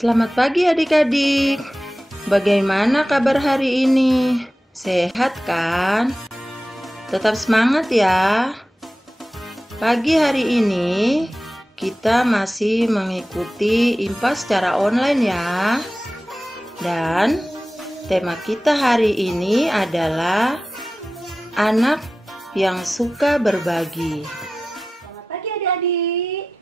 Selamat pagi adik-adik. Bagaimana kabar hari ini? Sehat kan? Tetap semangat ya. Pagi hari ini kita masih mengikuti IMPA secara online ya. Dan tema kita hari ini adalah anak yang suka berbagi. Selamat pagi adik-adik.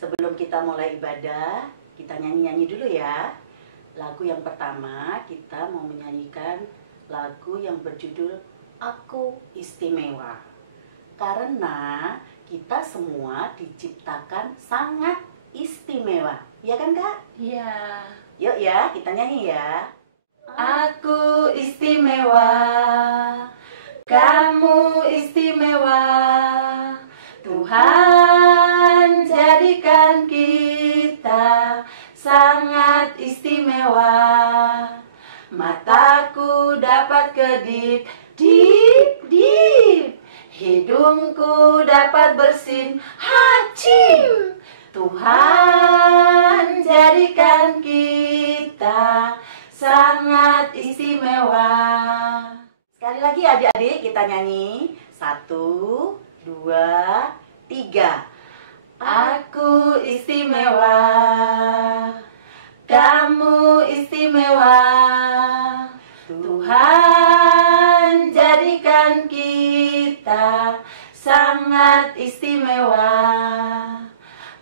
Sebelum kita mulai ibadah, kita nyanyi-nyanyi dulu ya. Lagu yang pertama kita mau menyanyikan lagu yang berjudul Aku Istimewa. Karena kita semua diciptakan sangat istimewa. Iya kan Kak? Iya. Yuk ya, kita nyanyi ya. Aku istimewa, kamu istimewa. Tuhan jadikan kita sangat istimewa. Mataku dapat kedip, dip. Hidungku dapat bersin, hacim. Tuhan jadikan kita sangat istimewa. Sekali lagi adik-adik kita nyanyi. 1, 2, 3. Aku istimewa, kamu istimewa. Tuhan jadikan kita sangat istimewa.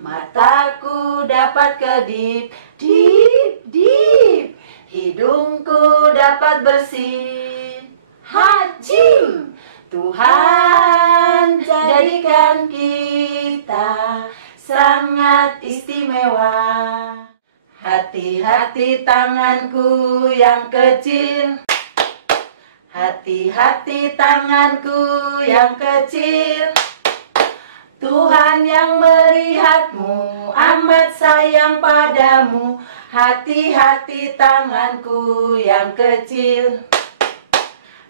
Mataku dapat kedip, dip. Hidungku dapat bersin, hacim. Tuhan jadikan kita sangat istimewa. Hati-hati tanganku yang kecil, hati-hati tanganku yang kecil. Tuhan yang melihatmu, amat sayang padamu. Hati-hati tanganku yang kecil,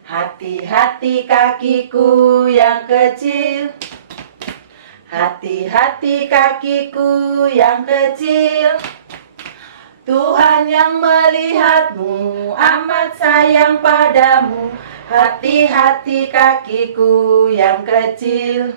hati-hati kakiku yang kecil, hati-hati kakiku yang kecil. Tuhan yang melihatmu, amat sayang padamu. Hati-hati kakiku yang kecil,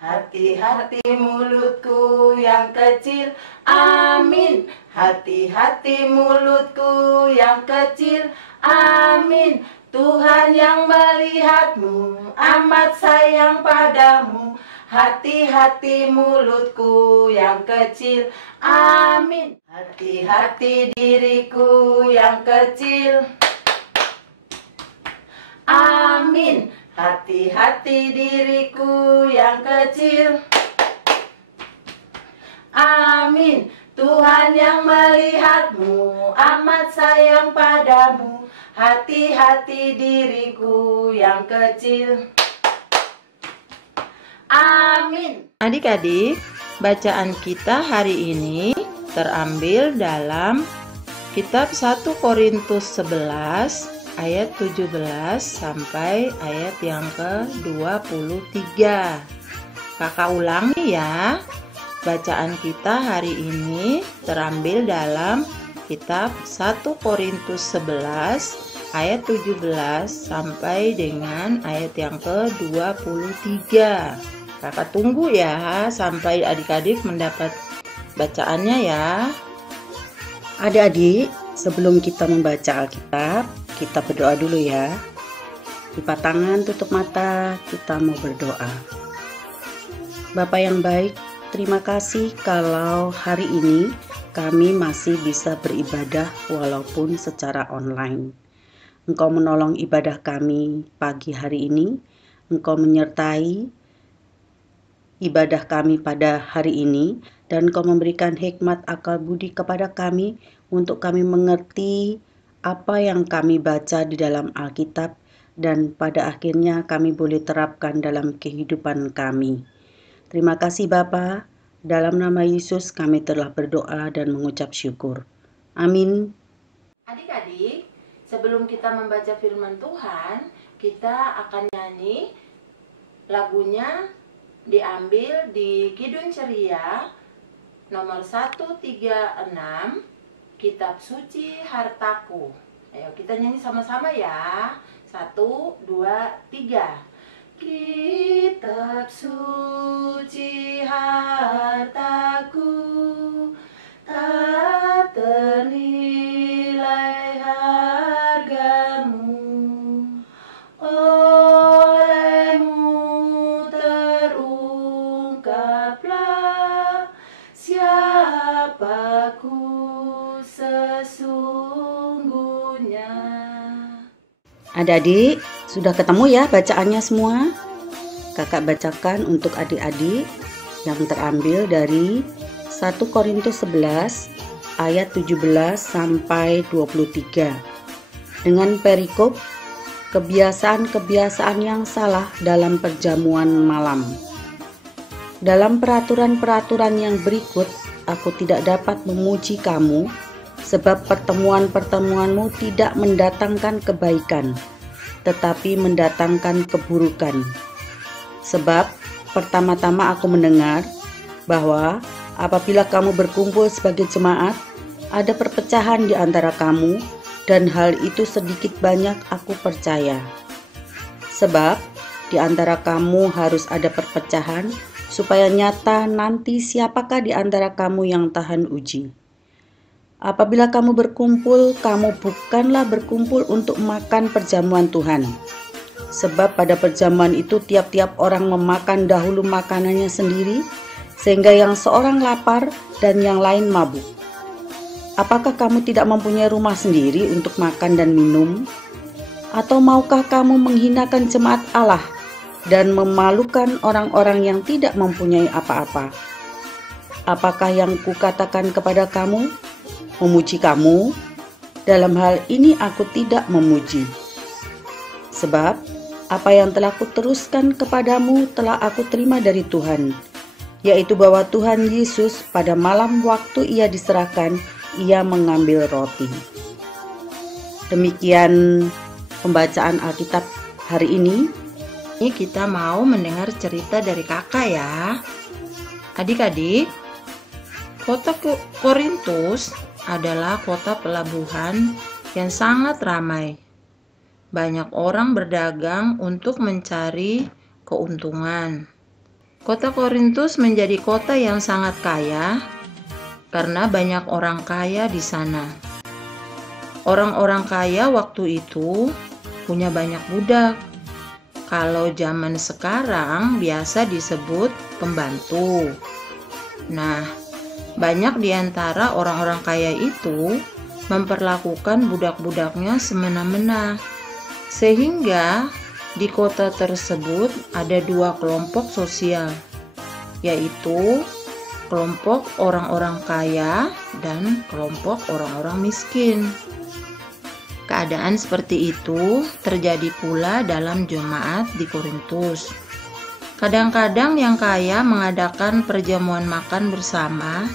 hati-hati mulutku yang kecil. Amin. Hati-hati mulutku yang kecil. Amin. Tuhan yang melihatmu, amat sayang padamu. Hati-hati mulutku yang kecil. Amin. Hati-hati diriku yang kecil. Amin. Hati-hati diriku yang kecil. Amin. Tuhan yang melihatmu, amat sayang padamu. Hati-hati diriku yang kecil. Amin. Adik-adik, bacaan kita hari ini terambil dalam kitab 1 Korintus 11 ayat 17 sampai ayat yang ke-23. Kakak ulangi ya. Bacaan kita hari ini terambil dalam kitab 1 Korintus 11 ayat 17 sampai dengan ayat yang ke-23. Kakak tunggu ya sampai adik-adik mendapat bacaannya ya. Adik-adik, sebelum kita membaca Alkitab, kita berdoa dulu ya. Lipat tangan, tutup mata, kita mau berdoa. Bapa yang baik, terima kasih kalau hari ini kami masih bisa beribadah walaupun secara online. Engkau menolong ibadah kami pagi hari ini. Engkau menyertai ibadah kami pada hari ini. Dan Engkau memberikan hikmat akal budi kepada kami untuk kami mengerti apa yang kami baca di dalam Alkitab. Dan pada akhirnya kami boleh terapkan dalam kehidupan kami. Terima kasih Bapa. Dalam nama Yesus kami telah berdoa dan mengucap syukur. Amin. Adik-adik, sebelum kita membaca firman Tuhan, kita akan nyanyi lagunya diambil di Kidung Ceria nomor 136, Kitab Suci Hartaku. Ayo kita nyanyi sama-sama ya. 1, 2, 3. Kitab suci hartaku, tak ternilai hargamu, olehmu terungkaplah siapaku sesungguhnya. Adik-adik, sudah ketemu ya bacaannya semua? Kakak bacakan untuk adik-adik yang terambil dari 1 Korintus 11 ayat 17 sampai 23 dengan perikop kebiasaan-kebiasaan yang salah dalam perjamuan malam. Dalam peraturan-peraturan yang berikut, aku tidak dapat memuji kamu sebab pertemuan-pertemuanmu tidak mendatangkan kebaikan, tetapi mendatangkan keburukan. Sebab pertama-tama aku mendengar bahwa apabila kamu berkumpul sebagai jemaat, ada perpecahan di antara kamu, dan hal itu sedikit banyak aku percaya. Sebab di antara kamu harus ada perpecahan, supaya nyata nanti siapakah di antara kamu yang tahan uji. Apabila kamu berkumpul, kamu bukanlah berkumpul untuk makan perjamuan Tuhan. Sebab pada perjamuan itu tiap-tiap orang memakan dahulu makanannya sendiri, sehingga yang seorang lapar dan yang lain mabuk. Apakah kamu tidak mempunyai rumah sendiri untuk makan dan minum? Atau maukah kamu menghinakan jemaat Allah dan memalukan orang-orang yang tidak mempunyai apa-apa? Apakah yang kukatakan kepada kamu? Memuji kamu? Dalam hal ini aku tidak memuji. Sebab apa yang telah kuteruskan kepadamu telah aku terima dari Tuhan, yaitu bahwa Tuhan Yesus pada malam waktu ia diserahkan, ia mengambil roti. Demikian pembacaan Alkitab hari ini. Ini kita mau mendengar cerita dari kakak ya. Adik-adik, kota Korintus adalah kota pelabuhan yang sangat ramai. Banyak orang berdagang untuk mencari keuntungan. Kota Korintus menjadi kota yang sangat kaya karena banyak orang kaya di sana. Orang-orang kaya waktu itu punya banyak budak. Kalau zaman sekarang biasa disebut pembantu. Nah, banyak di antara orang-orang kaya itu memperlakukan budak-budaknya semena-mena. Sehingga di kota tersebut ada 2 kelompok sosial, yaitu kelompok orang-orang kaya dan kelompok orang-orang miskin. Keadaan seperti itu terjadi pula dalam jemaat di Korintus. Kadang-kadang yang kaya mengadakan perjamuan makan bersama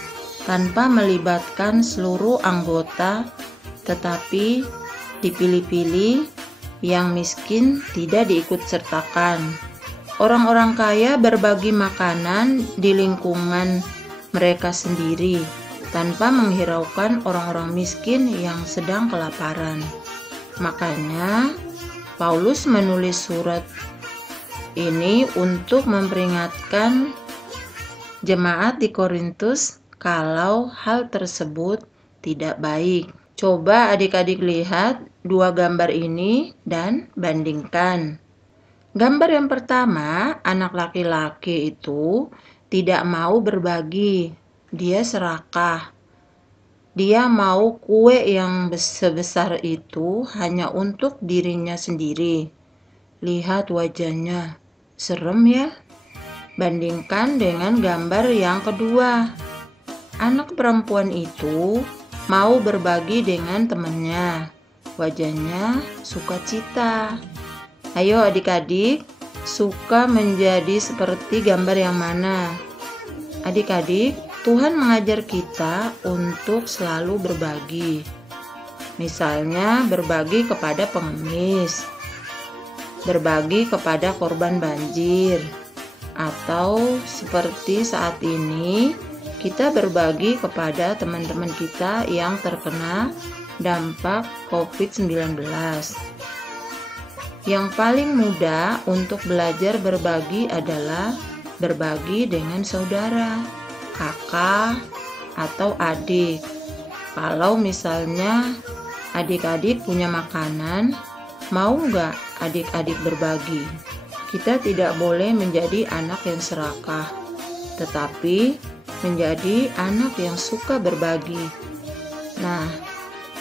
tanpa melibatkan seluruh anggota, tetapi dipilih-pilih. Yang miskin tidak diikut sertakan. Orang-orang kaya berbagi makanan di lingkungan mereka sendiri tanpa menghiraukan orang-orang miskin yang sedang kelaparan. Makanya Paulus menulis surat ini untuk memperingatkan jemaat di Korintus kalau hal tersebut tidak baik. Coba adik-adik lihat 2 gambar ini dan bandingkan. Gambar yang pertama, anak laki-laki itu tidak mau berbagi. Dia serakah. Dia mau kue yang sebesar itu hanya untuk dirinya sendiri. Lihat wajahnya, serem ya? Bandingkan dengan gambar yang kedua. Anak perempuan itu mau berbagi dengan temannya. Wajahnya sukacita. Ayo adik-adik, suka menjadi seperti gambar yang mana? Adik-adik, Tuhan mengajar kita untuk selalu berbagi. Misalnya berbagi kepada pengemis, berbagi kepada korban banjir, atau seperti saat ini kita berbagi kepada teman-teman kita yang terkena dampak COVID-19. Yang paling mudah untuk belajar berbagi adalah berbagi dengan saudara, kakak, atau adik. Kalau misalnya adik-adik punya makanan, mau nggak adik-adik berbagi? Kita tidak boleh menjadi anak yang serakah, tetapi menjadi anak yang suka berbagi. Nah,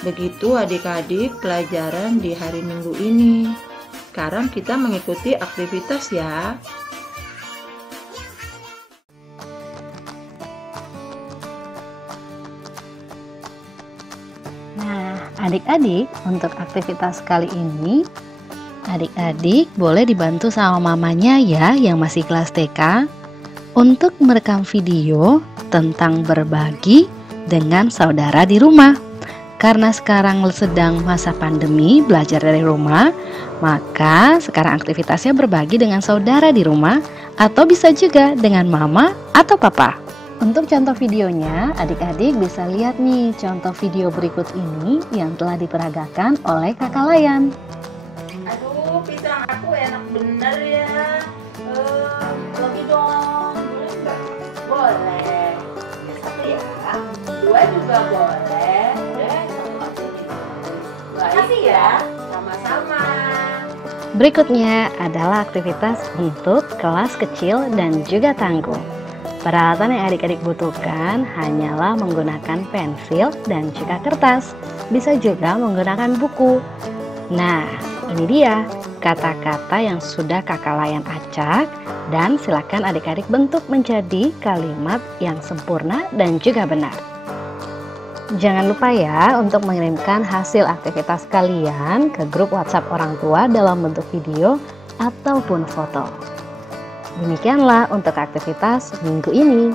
begitu adik-adik pelajaran di hari Minggu ini. Sekarang kita mengikuti aktivitas ya. Nah, adik-adik, untuk aktivitas kali ini, adik-adik boleh dibantu sama mamanya ya yang masih kelas TK untuk merekam video tentang berbagi dengan saudara di rumah. Karena sekarang sedang masa pandemi, belajar dari rumah, maka sekarang aktivitasnya berbagi dengan saudara di rumah atau bisa juga dengan mama atau papa. Untuk contoh videonya, adik-adik bisa lihat nih contoh video berikut ini yang telah diperagakan oleh Kakak Layan. Aduh, pisang aku enak bener ya. Lebih dong, boleh nggak? Boleh. Satu ya, dua juga boleh. Makasih ya, sama-sama. Berikutnya adalah aktivitas untuk kelas kecil dan juga tangguh. Peralatan yang adik-adik butuhkan hanyalah menggunakan pensil dan juga kertas. Bisa juga menggunakan buku. Nah, ini dia kata-kata yang sudah Kakak Layan acak dan silakan adik-adik bentuk menjadi kalimat yang sempurna dan juga benar. Jangan lupa ya untuk mengirimkan hasil aktivitas kalian ke grup WhatsApp orang tua dalam bentuk video ataupun foto. Demikianlah untuk aktivitas minggu ini.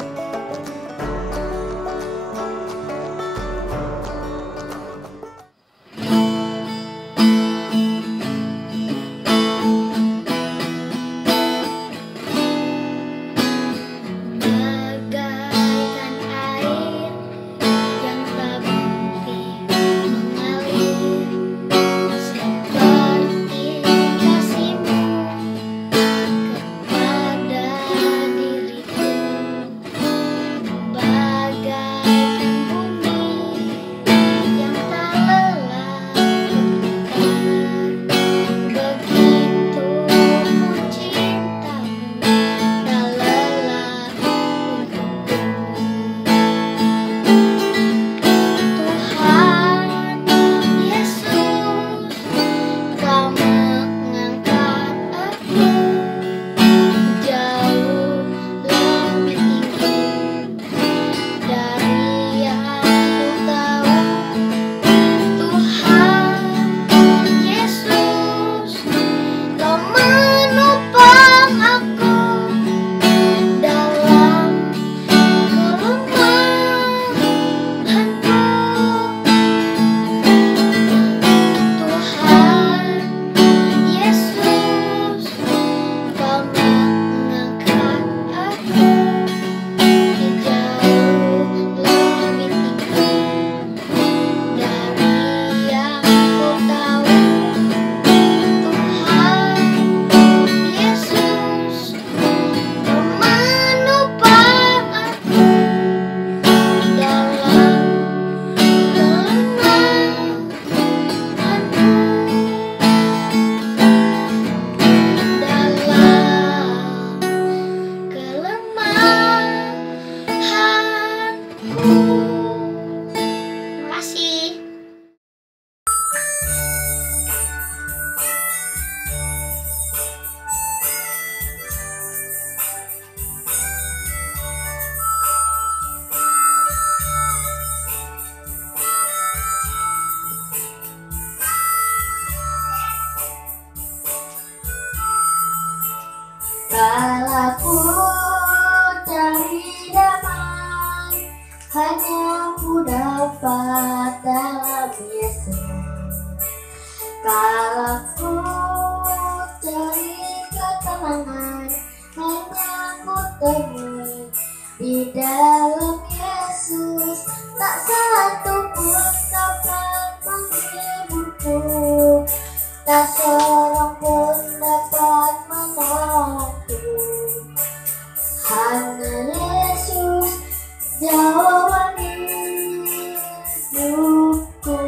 Kala ku cari damai, hanya ku dapat dalam Yesus. Kala ku cari ketenangan, hanya ku temui di dalam Yesus. tak satu pun dapat menghiburku, tak seorang pun dapat menolongku. Hanya Yesus jawaban hidupku.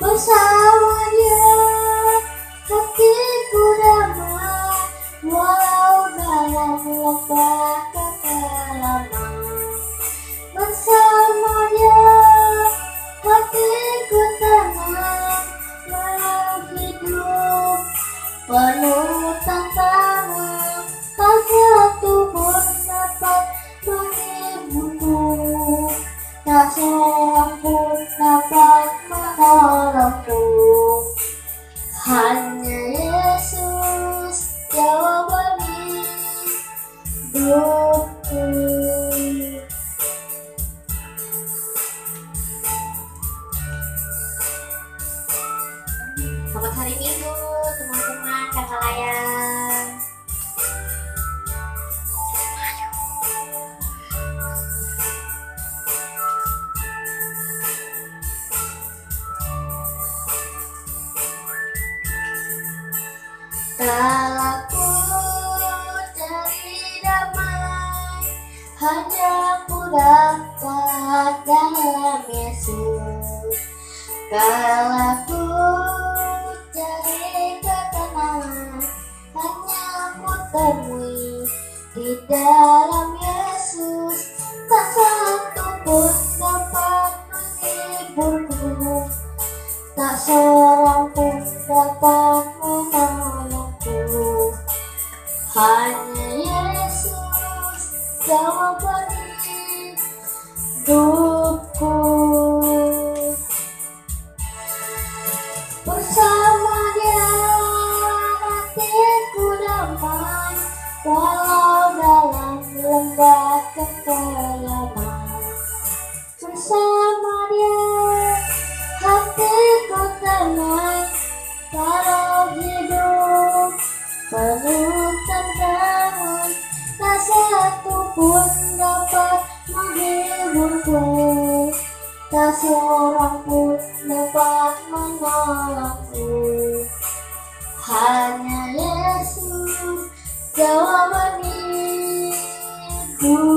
Bersama Dia hatiku damai, walau dalam lembah kekelaman. Bersama Dia hatiku tenang, walau hidup penuh tantangan, tak satu pun dapat menghiburku, tak seorang pun dapat menolongku. Hanya Yesus jawaban hidupku. Selamat hari Minggu teman-teman kakak layang. Kala ku cari damai, hanya ku dapat dalam Yesus. Kala ku cari ketenangan, hanya ku temui di dalam Yesus. Tak satu pun dapat menghiburku, tak seorang pun dapat menolongku. Hanya Yesus jawaban hidupku. Bersama Dia hatiku damai, walau dalam lembah kekelaman. Bersama Dia hatiku tenang, walau hidup penuh tantangan, tak satu pun dapat menghiburku, tak seorang pun dapat menolongku. Hanya Yesus jawaban hidupku.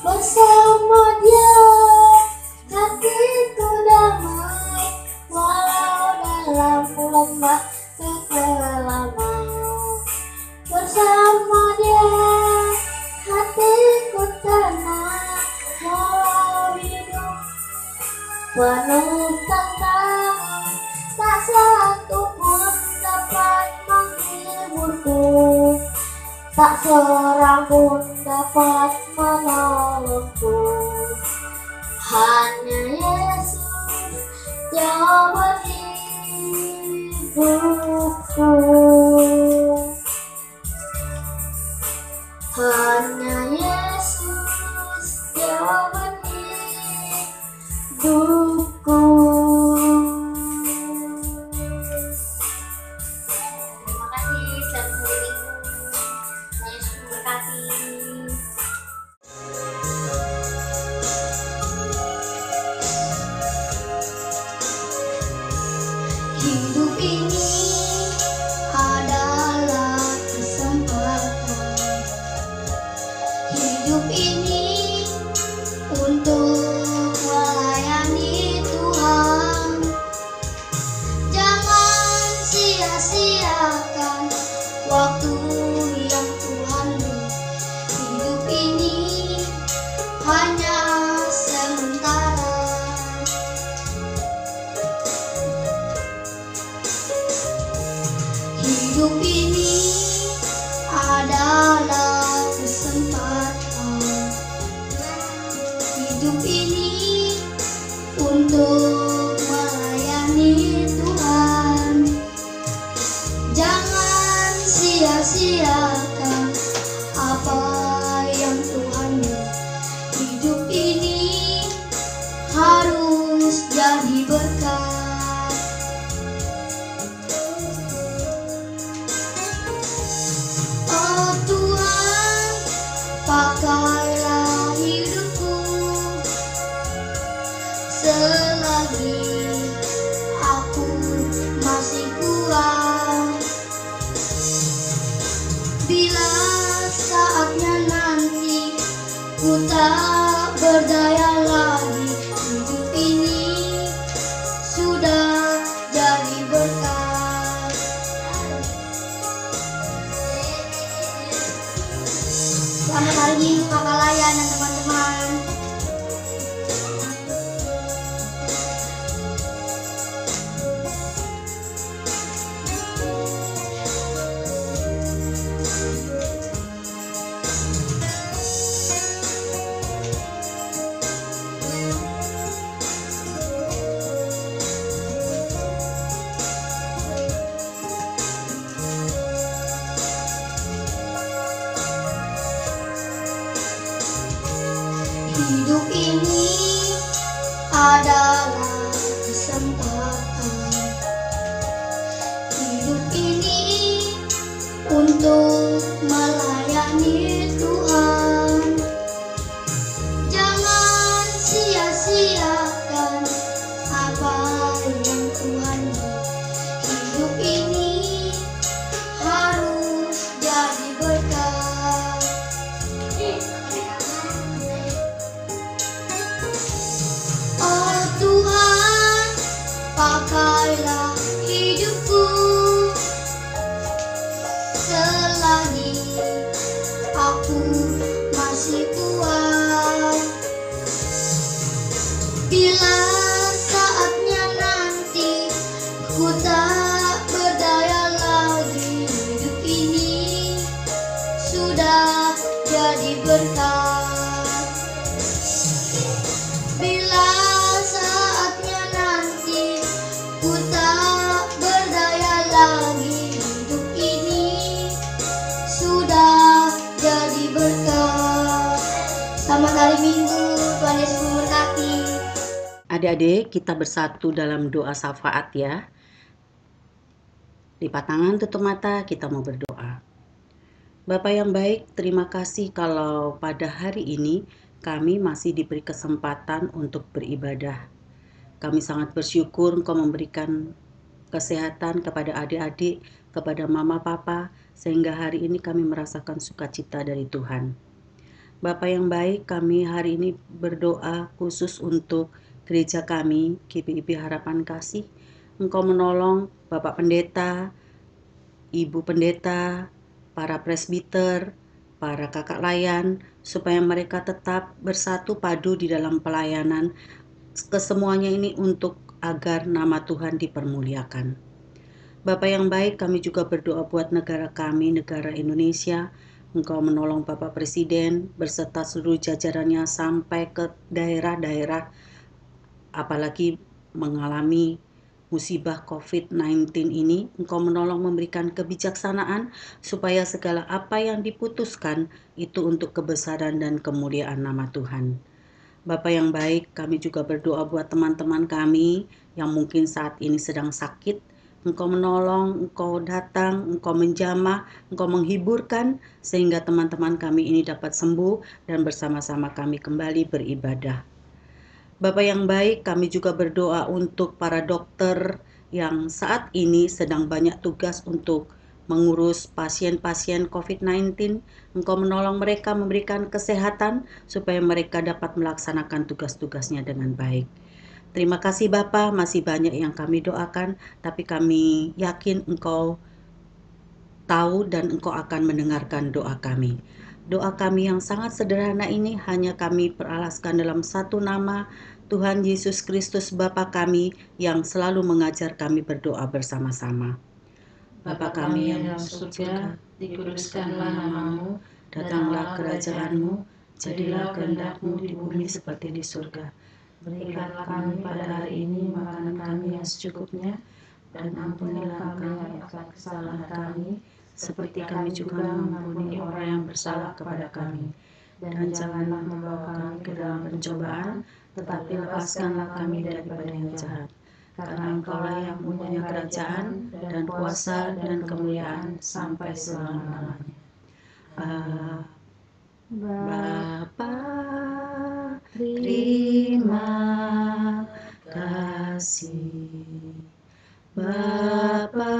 Bersama Dia hatiku damai, walau dalam lembah kekelaman. Bersama Dia hatiku tenang, walau hidup penuh tantangan, tak satu pun dapat menghiburku, tak seorang pun dapat menolongku. Hanya Yesus jawaban hidupku. Hanya Yesus jawaban hidupku. Terima kasih, selamat hari Minggu. Yesus memberkati. Hidup ini adalah kesempatan. Hidup ini untuk melayani Tuhan. Jangan sia-siakan waktu yang Tuhan beri. Hidup ini hanya sementara. Hidup ini adalah kesempatan. Hidup ini untuk melayani Tuhan. Jangan sia-siakan apa yang Tuhan beri. Hidup ini harus jadi berkat. pakailah hidupku selagi aku masih kuat. Bila saatnya nanti ku tak berdaya lagi, hidup ini sudah jadi berkat. Bila saatnya nanti ku tak berdaya lagi, hidup ini sudah jadi berkat. Selamat hari Minggu, Tuhan Yesus memberkati. Adik-adik, kita bersatu dalam doa syafaat ya. Lipat tangan, tutup mata, kita mau berdoa. Bapa yang baik, terima kasih kalau pada hari ini kami masih diberi kesempatan untuk beribadah. Kami sangat bersyukur Engkau memberikan kesehatan kepada adik-adik, kepada mama papa, sehingga hari ini kami merasakan sukacita dari Tuhan. Bapa yang baik, kami hari ini berdoa khusus untuk gereja kami, GPIB Harapan Kasih. Engkau menolong Bapak Pendeta, Ibu Pendeta, para presbiter, para kakak layan, supaya mereka tetap bersatu padu di dalam pelayanan. Kesemuanya ini untuk agar nama Tuhan dipermuliakan. Bapak yang baik, kami juga berdoa buat negara kami, negara Indonesia. Engkau menolong Bapak Presiden berserta seluruh jajarannya sampai ke daerah-daerah, apalagi mengalami musibah COVID-19 ini. Engkau menolong memberikan kebijaksanaan supaya segala apa yang diputuskan itu untuk kebesaran dan kemuliaan nama Tuhan. Bapak yang baik, kami juga berdoa buat teman-teman kami yang mungkin saat ini sedang sakit. Engkau menolong, Engkau datang, Engkau menjamah, Engkau menghiburkan sehingga teman-teman kami ini dapat sembuh dan bersama-sama kami kembali beribadah. Bapak yang baik, kami juga berdoa untuk para dokter yang saat ini sedang banyak tugas untuk mengurus pasien-pasien COVID-19. Engkau menolong mereka, memberikan kesehatan supaya mereka dapat melaksanakan tugas-tugasnya dengan baik. Terima kasih Bapa, masih banyak yang kami doakan, tapi kami yakin Engkau tahu dan Engkau akan mendengarkan doa kami. Doa kami yang sangat sederhana ini hanya kami peralaskan dalam satu nama, Tuhan Yesus Kristus Bapa kami yang selalu mengajar kami berdoa bersama-sama. Bapa kami yang dalam surga, dikuduskanlah namamu, datanglah kerajaanmu, jadilah kehendak-Mu di bumi seperti di surga. Berikanlah kami pada hari ini makanan kami yang secukupnya, dan ampunilah kami akan kesalahan kami, seperti kami juga mengampuni orang yang bersalah kepada kami. Dan janganlah membawa kami ke dalam pencobaan, tetapi lepaskanlah kami daripada yang jahat. Karena Engkaulah yang punya kerajaan dan kuasa dan kemuliaan sampai selama-lamanya. Bapa, terima kasih. Bapa,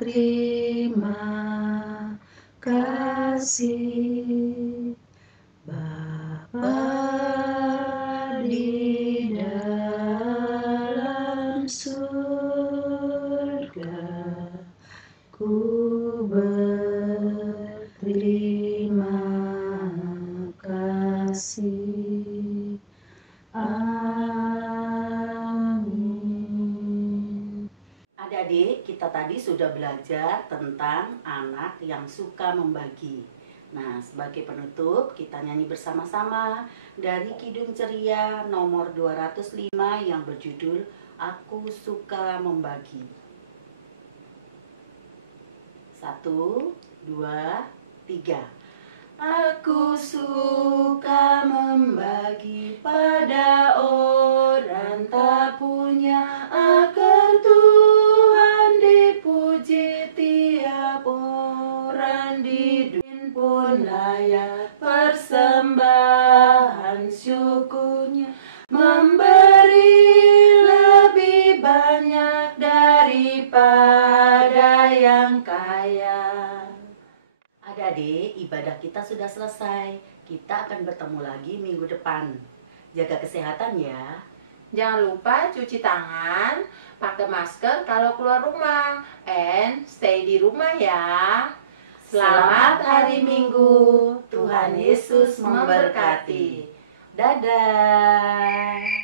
terima kasih. Bapa di dalam surga, ku berterima kasih. Amin. Adik-adik, kita tadi sudah belajar tentang anak yang suka membagi. Nah, sebagai penutup kita nyanyi bersama-sama dari Kidung Ceria nomor 205 yang berjudul Aku Suka Membagi. 1, 2, 3. Aku suka membagi pada orang tak punya, agar Tuhan dipuji tiap orang di dunia pun layak persembahan syukurnya, memberi lebih banyak daripada yang kaya. Adik-adik, ibadah kita sudah selesai. Kita akan bertemu lagi minggu depan. Jaga kesehatan ya. Jangan lupa cuci tangan, pakai masker kalau keluar rumah, and stay di rumah ya. Selamat hari Minggu, Tuhan Yesus memberkati. Dadah.